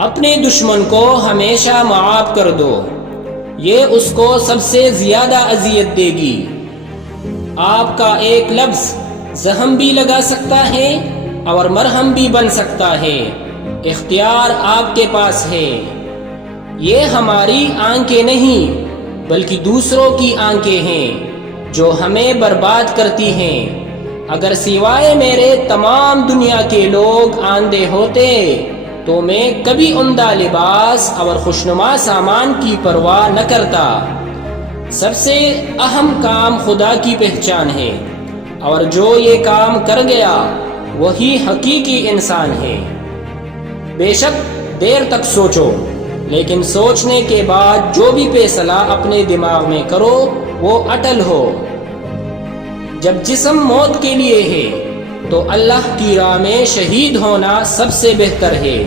اپنے دشمن کو ہمیشہ معاف کر دو، یہ اس کو سب سے زیادہ اذیت دے گی۔ آپ کا ایک لفظ زخم بھی لگا سکتا ہے اور مرہم بھی بن سکتا ہے، اختیار آپ کے پاس ہے۔ یہ ہماری آنکھیں نہیں بلکہ دوسروں کی آنکھیں ہیں جو ہمیں برباد کرتی ہیں۔ اگر سوائے میرے تمام دنیا کے لوگ آندھے ہوتے تو میں کبھی عمدہ لباس اور خوشنما سامان کی پرواہ نہ کرتا۔ سب سے اہم کام خدا کی پہچان ہے، اور جو یہ کام کر گیا وہی حقیقی انسان ہے۔ بے شک دیر تک سوچو، لیکن سوچنے کے بعد جو بھی فیصلہ اپنے دماغ میں کرو وہ اٹل ہو۔ جب جسم موت کے لیے ہے تو اللہ کی راہ میں شہید ہونا سب سے بہتر ہے۔